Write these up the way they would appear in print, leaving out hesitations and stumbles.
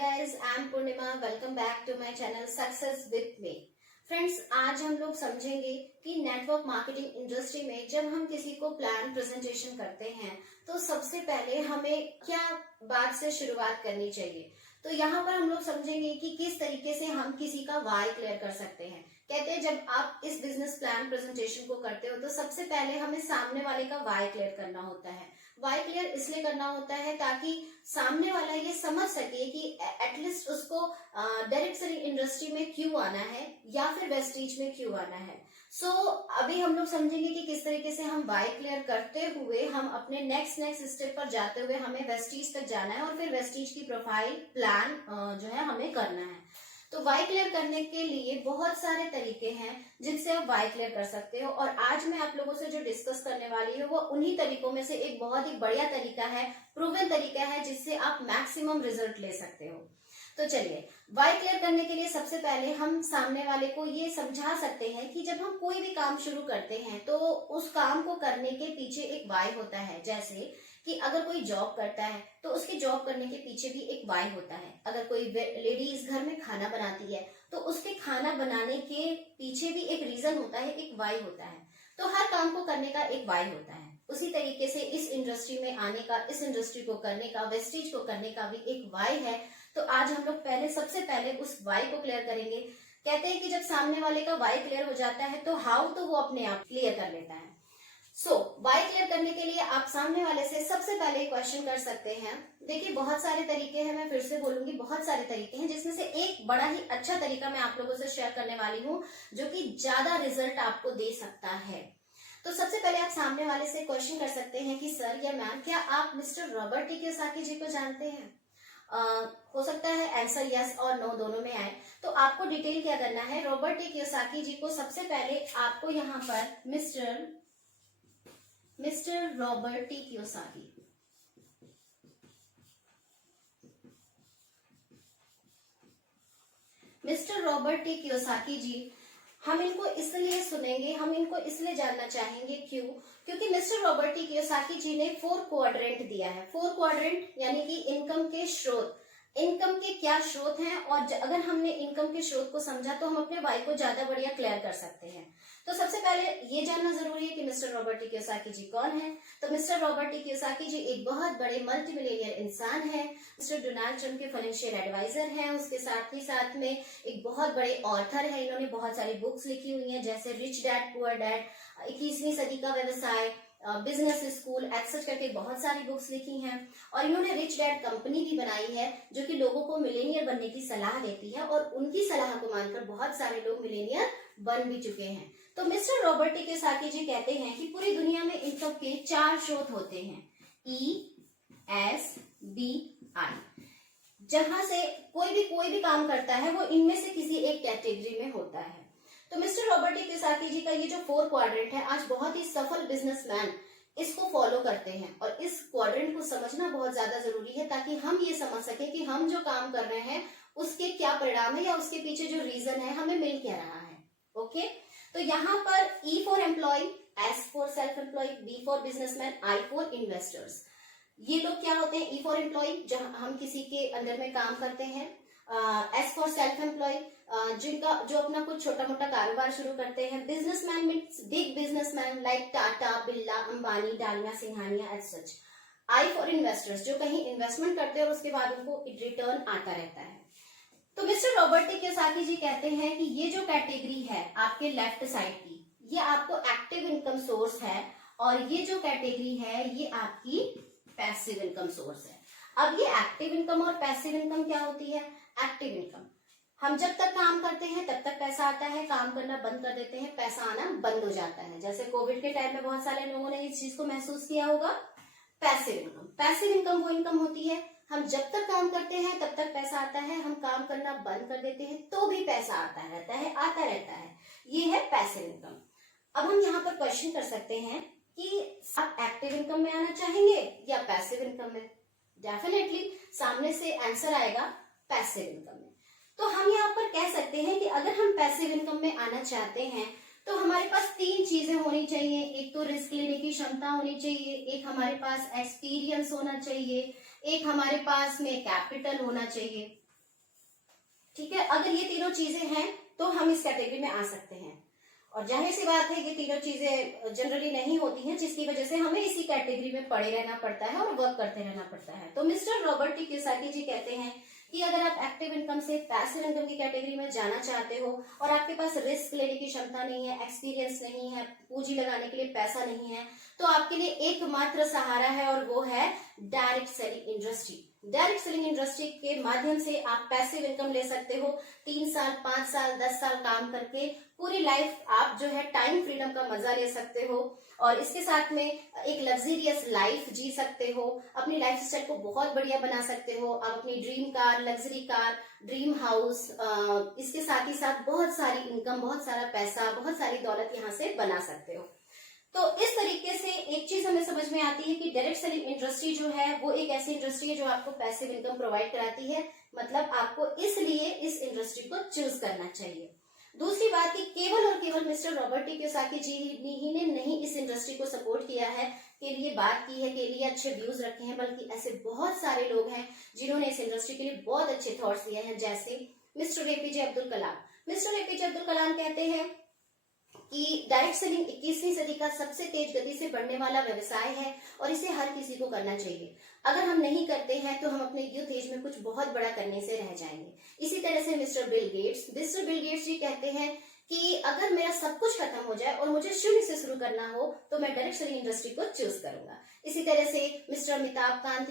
guys, I am Purnima. Welcome back to my channel Success with me. Friends, आज हम लोग समझेंगे कि नेटवर्क मार्केटिंग इंडस्ट्री में जब हम किसी को प्लान प्रेजेंटेशन करते हैं तो सबसे पहले हमें क्या बात से शुरुआत करनी चाहिए। तो यहाँ पर हम लोग समझेंगे कि किस तरीके से हम किसी का वाई क्लियर कर सकते हैं। कहते हैं जब आप इस बिजनेस प्लान प्रेजेंटेशन को करते हो तो सबसे पहले हमें सामने वाले का वाई क्लियर करना होता है। वाई क्लियर इसलिए करना होता है ताकि सामने वाला ये समझ सके कि एटलीस्ट उसको डायरेक्ट सेलिंग इंडस्ट्री में क्यों आना है या फिर वेस्टीज में क्यों आना है। अभी हम लोग समझेंगे कि किस तरीके से हम वाई क्लियर करते हुए हम अपने नेक्स्ट स्टेप पर जाते हुए हमें वेस्टीज तक जाना है और फिर वेस्टीज की प्रोफाइल प्लान जो है हमें करना है। तो वाई क्लियर करने के लिए बहुत सारे तरीके हैं जिनसे आप वाई क्लियर कर सकते हो और आज मैं आप लोगों से जो डिस्कस करने वाली हूँ वो उन्हीं तरीकों में से एक बहुत ही बढ़िया तरीका है, प्रूवन तरीका है जिससे आप मैक्सिमम रिजल्ट ले सकते हो। तो चलिए, वाई क्लियर करने के लिए सबसे पहले हम सामने वाले को ये समझा सकते हैं कि जब हम कोई भी काम शुरू करते हैं तो उस काम को करने के पीछे एक वाई होता है। जैसे कि अगर कोई जॉब करता है तो उसके जॉब करने के पीछे भी एक वाई होता है। अगर कोई लेडीज घर में खाना बनाती है तो उसके खाना बनाने के पीछे भी एक रीजन होता है, एक वाई होता है। तो हर काम को करने का एक वाई होता है। उसी तरीके से इस इंडस्ट्री में आने का, इस इंडस्ट्री को करने का, वेस्टीज को करने का भी एक वाई है। तो आज हम लोग सबसे पहले उस वाई को क्लियर करेंगे। कहते हैं कि जब सामने वाले का वाई क्लियर हो जाता है तो हाउ तो वो अपने आप क्लियर कर लेता है। वाई क्लियर करने के लिए आप सामने वाले से सबसे पहले क्वेश्चन कर सकते हैं। देखिए, बहुत सारे तरीके हैं, मैं फिर से बोलूंगी बहुत सारे तरीके हैं, जिसमें से एक बड़ा ही अच्छा तरीका मैं आप लोगों से शेयर करने वाली हूँ जो कि ज्यादा रिजल्ट आपको दे सकता है। तो सबसे पहले आप सामने वाले से क्वेश्चन कर सकते हैं कि सर या मैम, क्या आप मिस्टर रॉबर्ट टी कियोसाकी जी को जानते हैं? हो सकता है आंसर यस और नो दोनों में आए। तो आपको डिटेल क्या करना है, रॉबर्ट टी कियोसाकी जी को सबसे पहले आपको यहाँ पर mister Robert T Kiyosaki, mister Robert T Kiyosaki ji, हम इनको इसलिए सुनेंगे, हम इनको इसलिए जानना चाहेंगे। क्योंकि मिस्टर रॉबर्ट टी कियोसाकी जी ने 4 क्वाड्रेंट दिया है। 4 क्वाड्रेंट यानी कि इनकम के स्रोत, इनकम के क्या स्रोत हैं, और अगर हमने इनकम के स्रोत को समझा तो हम अपने वाई को ज्यादा बढ़िया क्लियर कर सकते हैं। तो सबसे पहले ये जानना जरूरी है कि मिस्टर रॉबर्ट टी कियोसाकी जी कौन है। तो मिस्टर रॉबर्ट टी कियोसाकी जी एक बहुत बड़े मल्टी मिलियनियर इंसान है। मिस्टर डोनाल्ड ट्रंप के फाइनेंशियल एडवाइजर हैं। उसके साथ में एक बहुत बड़े ऑथर है। इन्होंने बहुत सारी बुक्स लिखी हुई हैं, जैसे रिच डैड पुअर डैड, 21वीं सदी का व्यवसाय, बिजनेस स्कूल, एक्सेस करके बहुत सारी बुक्स लिखी हैं। और इन्होंने रिच डैड कंपनी भी बनाई है जो कि लोगों को मिलेनियर बनने की सलाह देती है और उनकी सलाह को मानकर बहुत सारे लोग मिलेनियर बन भी चुके हैं। तो मिस्टर रॉबर्ट टी कियोसाकी जी कहते हैं कि पूरी दुनिया में इनकम के 4 स्रोत होते हैं, ESBI, जहां से कोई भी काम करता है वो इनमें से किसी एक कैटेगरी में होता है। तो मिस्टर रॉबर्ट टी कियोसाकी जी का ये जो 4 क्वाड्रेंट है, आज बहुत ही सफल बिजनेसमैन इसको फॉलो करते हैं और इस क्वाड्रेंट को समझना बहुत ज्यादा जरूरी है ताकि हम ये समझ सके कि हम जो काम कर रहे हैं उसके क्या परिणाम है या उसके पीछे जो रीजन है हमें मिल क्या रहा है। ओके, तो यहाँ पर E for employ, S for self employ, B for businessman, I for investors. ये लोग क्या होते हैं? E फॉर एम्प्लॉय, जहां हम किसी के अंडर में काम करते हैं। S फॉर सेल्फ एम्प्लॉय, जो अपना कुछ छोटा मोटा कारोबार शुरू करते हैं। Businessman means big businessman like Tata, Birla, Ambani, Dalmia, Singhania as such. I for investors, जो कहीं इन्वेस्टमेंट करते हैं और उसके बाद उनको रिटर्न आता रहता है। तो मिस्टर रॉबर्ट टी कियोसाकी जी कहते हैं कि ये जो कैटेगरी है आपके लेफ्ट साइड की, ये आपको एक्टिव इनकम सोर्स है और ये जो कैटेगरी है ये आपकी पैसिव इनकम सोर्स है। अब ये एक्टिव इनकम और पैसिव इनकम क्या होती है? एक्टिव इनकम, हम जब तक काम करते हैं तब तक पैसा आता है, काम करना बंद कर देते हैं पैसा आना बंद हो जाता है। जैसे कोविड के टाइम में बहुत सारे लोगों ने इस चीज को महसूस किया होगा। पैसिव इनकम, पैसिव इनकम वो इनकम होती है हम जब तक काम करते हैं तब तक पैसा आता है, हम काम करना बंद कर देते हैं तो भी पैसा आता रहता है, ये है पैसिव इनकम। अब हम यहाँ पर क्वेश्चन कर सकते हैं कि आप एक्टिव इनकम में आना चाहेंगे या पैसिव इनकम में? डेफिनेटली सामने से आंसर आएगा पैसिव इनकम में। तो हम यहाँ पर कह सकते हैं कि अगर हम पैसिव इनकम में आना चाहते हैं तो हमारे पास 3 चीजें होनी चाहिए। एक तो रिस्क लेने की क्षमता होनी चाहिए, एक हमारे पास एक्सपीरियंस होना चाहिए, एक हमारे पास में कैपिटल होना चाहिए। ठीक है, अगर ये तीनों चीजें हैं तो हम इस कैटेगरी में आ सकते हैं। और जाहिर सी बात है ये तीनों चीजें जनरली नहीं होती हैं, जिसकी वजह से हमें इसी कैटेगरी में पड़े रहना पड़ता है और वर्क करते रहना पड़ता है। तो मिस्टर रॉबर्ट टी कियोसाकी जी कहते हैं कि अगर आप एक्टिव इनकम से पैसिव इनकम की कैटेगरी में जाना चाहते हो और आपके पास रिस्क लेने की क्षमता नहीं है, एक्सपीरियंस नहीं है, पूंजी लगाने के लिए पैसा नहीं है, तो आपके लिए एकमात्र सहारा है और वो है direct selling industry. Direct selling industry के माध्यम से आप पैसिव इनकम ले सकते हो। 3 साल, 5 साल, 10 साल काम करके पूरी लाइफ आप जो है टाइम फ्रीडम का मजा ले सकते हो और इसके साथ में एक लग्जरियस लाइफ जी सकते हो, अपनी लाइफ स्टाइल को बहुत बढ़िया बना सकते हो। आप अपनी dream car, luxury car, dream house, इसके साथ ही साथ बहुत सारी इनकम, बहुत सारा पैसा, बहुत सारी दौलत यहाँ से बना सकते हो। तो इस तरीके से एक चीज हमें समझ में आती है कि डायरेक्ट सेलिंग इंडस्ट्री जो है वो एक ऐसी इंडस्ट्री है जो आपको पैसिव इनकम प्रोवाइड कराती है, मतलब आपको इसलिए इस इंडस्ट्री को चूज करना चाहिए। दूसरी बात कि केवल और केवल मिस्टर रॉबर्ट टी कियोसाकी जी ही ने नहीं इस इंडस्ट्री को सपोर्ट किया है, के लिए बात की है, के लिए अच्छे व्यूज रखे हैं, बल्कि ऐसे बहुत सारे लोग हैं जिन्होंने इस इंडस्ट्री के लिए बहुत अच्छे थॉट्स दिए हैं, जैसे mister APJ Abdul Kalam. Mister APJ Abdul Kalam कहते हैं कि डायरेक्ट सेलिंग 21वीं सदी का सबसे तेज गति से बढ़ने वाला व्यवसाय है और इसे हर किसी को करना चाहिए। अगर हम नहीं करते हैं तो हम अपने यूथ एज में कुछ बहुत बड़ा करने से रह जाएंगे। इसी तरह से मिस्टर बिल गेट्स जी कहते हैं कि अगर मेरा सब कुछ खत्म हो जाए और मुझे शून्य से शुरू करना हो तो मैं डायरेक्ट सेलिंग इंडस्ट्री को चूज करूंगा। इसी तरह से मिस्टर अमिताभ कांत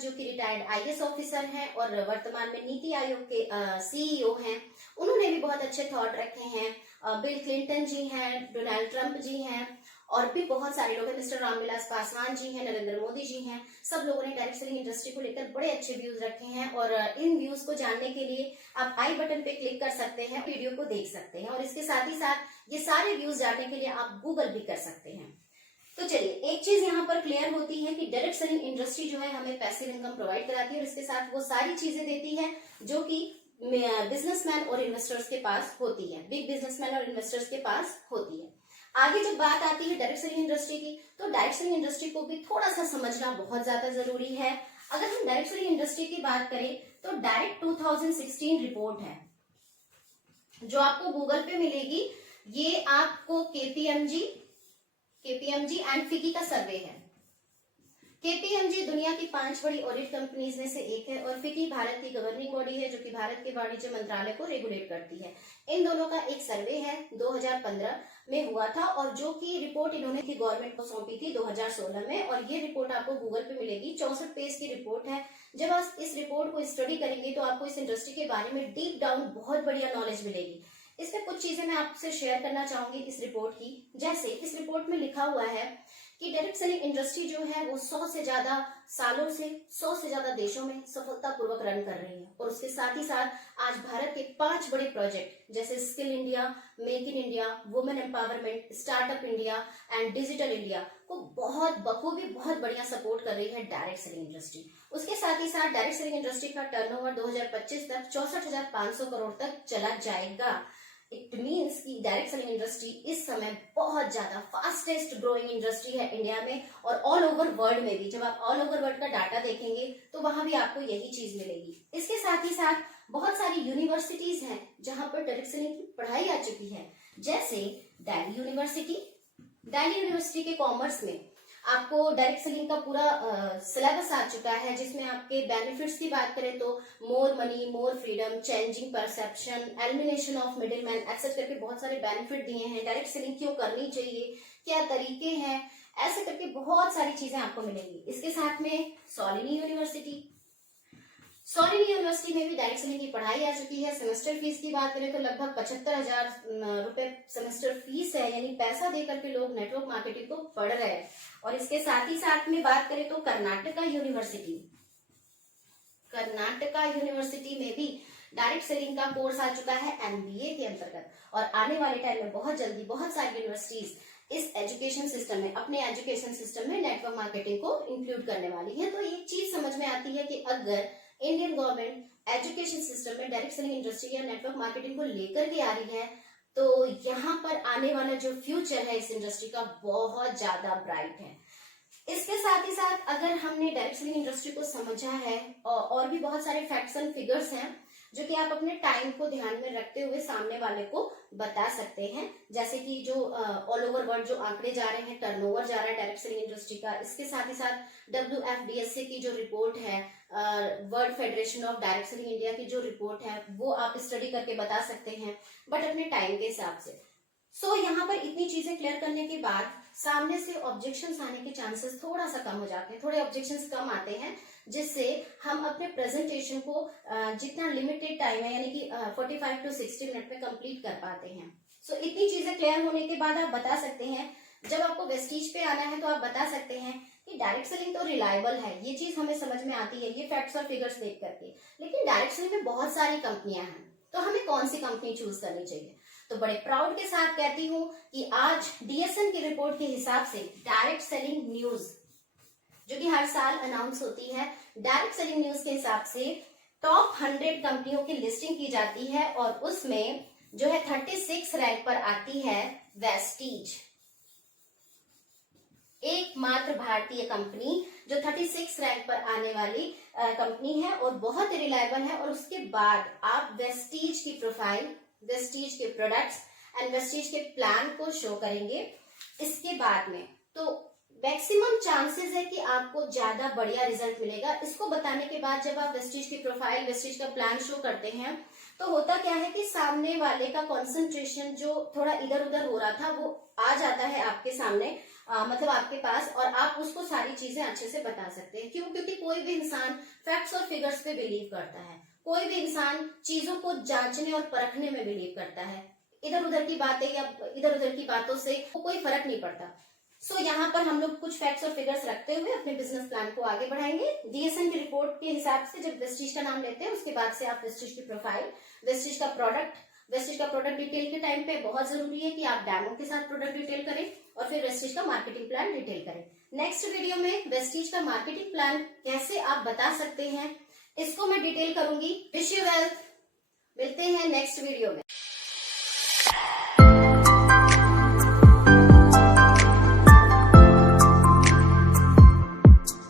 जो कि रिटायर्ड आईएएस ऑफिसर हैं और वर्तमान में नीति आयोग के सीईओ हैं, उन्होंने भी बहुत अच्छे थॉट रखे हैं। बिल क्लिंटन जी हैं, डोनाल्ड ट्रंप जी हैं और भी बहुत सारे लोग हैं, मिस्टर रामविलास पासवान जी हैं, नरेंद्र मोदी जी हैं। सब लोगों ने डायरेक्ट सेलिंग इंडस्ट्री को लेकर बड़े अच्छे व्यूज रखे हैं और इन व्यूज को जानने के लिए आप आई बटन पे क्लिक कर सकते हैं, वीडियो को देख सकते हैं और इसके साथ ही साथ ये सारे व्यूज जानने के लिए आप गूगल भी कर सकते हैं। तो चलिए, एक चीज यहाँ पर क्लियर होती है कि डायरेक्ट सेलिंग इंडस्ट्री जो है हमें पैसिव इनकम प्रोवाइड कराती है और इसके साथ वो सारी चीजें देती है जो कि बिजनेसमैन और इन्वेस्टर्स के पास होती है, बिग बिजनेसमैन और इन्वेस्टर्स के पास होती है। आगे जब बात आती है डायरेक्ट सेलिंग इंडस्ट्री की, तो डायरेक्ट सेलिंग इंडस्ट्री को भी थोड़ा सा समझना बहुत ज्यादा जरूरी है। अगर हम डायरेक्ट सेलिंग इंडस्ट्री की बात करें तो डायरेक्ट 2016 रिपोर्ट है जो आपको गूगल पे मिलेगी। ये आपको केपीएमजी एंड फिकी का सर्वे है। केपीएमजी दुनिया की 5 बड़ी ऑडिट कंपनीज में से एक है और फिकी भारत की गवर्निंग बॉडी है जो कि भारत के वाणिज्य मंत्रालय को रेगुलेट करती है। इन दोनों का एक सर्वे है, 2015 में हुआ था और जो कि रिपोर्ट इन्होंने की गवर्नमेंट को सौंपी थी 2016 में और ये रिपोर्ट आपको गूगल पे मिलेगी। 64 पेज की रिपोर्ट है। जब आप इस रिपोर्ट को स्टडी करेंगे तो आपको इस इंडस्ट्री के बारे में डीप डाउन बहुत बढ़िया नॉलेज मिलेगी। इसमें कुछ चीजें मैं आपसे शेयर करना चाहूंगी इस रिपोर्ट की। जैसे इस रिपोर्ट में लिखा हुआ है कि डायरेक्ट सेलिंग इंडस्ट्री जो है वो 100 से ज्यादा सालों से 100 से ज्यादा देशों में सफलतापूर्वक रन कर रही है और उसके साथ ही साथ आज भारत के 5 बड़े प्रोजेक्ट जैसे skill India, make in India, women empowerment, startup India and digital India को बहुत बखूबी बहुत बढ़िया सपोर्ट कर रही है डायरेक्ट सेलिंग इंडस्ट्री। उसके साथ ही साथ डायरेक्ट सेलिंग इंडस्ट्री का टर्नओवर 2025 तक 64,500 करोड़ तक चला जाएगा। इट मीन्स कि डायरेक्ट सेलिंग इंडस्ट्री इस समय बहुत ज्यादा फास्टेस्ट ग्रोइंग इंडस्ट्री है इंडिया में और ऑल ओवर वर्ल्ड में भी। जब आप ऑल ओवर वर्ल्ड का डाटा देखेंगे तो वहां भी आपको यही चीज मिलेगी। इसके साथ ही साथ बहुत सारी यूनिवर्सिटीज हैं जहां पर डायरेक्ट सेलिंग की पढ़ाई आ चुकी है, जैसे दिल्ली यूनिवर्सिटी के कॉमर्स में आपको डायरेक्ट सेलिंग का पूरा सिलेबस आ चुका है, जिसमें आपके बेनिफिट्स की बात करें तो more money, more freedom, changing perception, elimination of middle man एक्सेट करके बहुत सारे बेनिफिट दिए हैं। डायरेक्ट सेलिंग क्यों करनी चाहिए, क्या तरीके हैं, ऐसे करके बहुत सारी चीजें आपको मिलेंगी। इसके साथ में सॉलिनी यूनिवर्सिटी में भी डायरेक्ट सेलिंग की पढ़ाई आ चुकी है। सेमेस्टर फीस की बात करें तो लगभग 75,000 रुपए सेमेस्टर फीस है, यानी पैसा देकर के लोग नेटवर्क मार्केटिंग को पढ़ रहे हैं। और इसके साथ ही साथ में बात करें तो कर्नाटका यूनिवर्सिटी में भी डायरेक्ट सेलिंग का कोर्स आ चुका है एमबीए के अंतर्गत और आने वाले टाइम में बहुत जल्दी बहुत सारी यूनिवर्सिटीज इस एजुकेशन सिस्टम में, अपने एजुकेशन सिस्टम में नेटवर्क मार्केटिंग को इंक्लूड करने वाली है। तो एक चीज समझ में आती है कि अगर इंडियन गवर्नमेंट एजुकेशन सिस्टम में डायरेक्ट सेलिंग इंडस्ट्री या नेटवर्क मार्केटिंग को लेकर के आ रही है तो यहाँ पर आने वाला जो फ्यूचर है इस इंडस्ट्री का बहुत ज्यादा ब्राइट है। इसके साथ ही साथ अगर हमने डायरेक्ट सेलिंग इंडस्ट्री को समझा है और भी बहुत सारे फैक्ट्स एंड फिगर्स हैं जो कि आप अपने टाइम को ध्यान में रखते हुए सामने वाले को बता सकते हैं। जैसे कि जो ऑल ओवर वर्ल्ड जो आंकड़े जा रहे हैं, टर्नओवर जा रहा है डायरेक्ट सेलिंग इंडस्ट्री का, इसके साथ ही साथ WFDSC की जो रिपोर्ट है, world federation of direct selling India की जो रिपोर्ट है, वो आप स्टडी करके बता सकते हैं, बट अपने टाइम के हिसाब से। सो यहाँ पर इतनी चीजें क्लियर करने के बाद सामने से ऑब्जेक्शंस आने के चांसेस थोड़ा सा कम हो जाते हैं, थोड़े ऑब्जेक्शंस कम आते हैं, जिससे हम अपने प्रेजेंटेशन को जितना लिमिटेड टाइम है यानी कि 45 to 60 मिनट में कंप्लीट कर पाते हैं। सो इतनी चीजें क्लियर होने के बाद आप बता सकते हैं, जब आपको वेस्टीज पे आना है तो आप बता सकते हैं कि डायरेक्ट सेलिंग तो रिलायबल है, ये चीज हमें समझ में आती है ये फैक्ट्स और फिगर्स देख करके, लेकिन डायरेक्ट सेलिंग में बहुत सारी कंपनियां हैं, तो हमें कौन सी कंपनी चूज करनी चाहिए। तो बड़े प्राउड के साथ कहती हूँ कि आज DSN की रिपोर्ट के हिसाब से डायरेक्ट सेलिंग न्यूज, जो कि हर साल अनाउंस होती है, डायरेक्ट सेलिंग न्यूज के हिसाब से टॉप 100 कंपनियों की लिस्टिंग की जाती है और उसमें जो है 36 रैंक पर आती है वेस्टीज, एकमात्र भारतीय कंपनी जो 36 रैंक पर आने वाली कंपनी है और बहुत रिलायबल है। और उसके बाद आप वेस्टीज की प्रोफाइल, वेस्टीज के प्रोडक्ट्स एंड वेस्टीज के प्लान को शो करेंगे इसके बाद में, तो मैक्सिमम चांसेस है कि आपको ज्यादा बढ़िया रिजल्ट मिलेगा। इसको बताने के बाद जब आप वेस्टीज की प्रोफाइल, वेस्टीज का प्लान शो करते हैं, तो होता क्या है कि सामने वाले का कंसंट्रेशन जो थोड़ा इधर उधर हो रहा था वो आ जाता है आपके सामने, मतलब आपके पास, और आप उसको सारी चीजें अच्छे से बता सकते हैं। क्यों? क्योंकि कोई भी इंसान फैक्ट्स और फिगर्स पे बिलीव करता है, कोई भी इंसान चीजों को जांचने और परखने में बिलीव करता है, इधर उधर की बातें या इधर उधर की बातों से कोई फर्क नहीं पड़ता। सो यहाँ पर हम लोग कुछ फैक्ट्स और फिगर्स रखते हुए अपने बिजनेस प्लान को आगे बढ़ाएंगे। DSN की रिपोर्ट के हिसाब से जब वेस्टीज का नाम लेते हैं उसके बाद से आप वेस्टीज की प्रोफाइल, वेस्टीज का प्रोडक्ट डिटेल के टाइम पे बहुत जरूरी है कि आप डेमो के साथ प्रोडक्ट डिटेल करें और फिर वेस्टीज का मार्केटिंग प्लान डिटेल करें। नेक्स्ट वीडियो में वेस्टीज का मार्केटिंग प्लान कैसे आप बता सकते हैं, इसको मैं डिटेल करूंगी। विश यू वेल, मिलते हैं नेक्स्ट वीडियो में।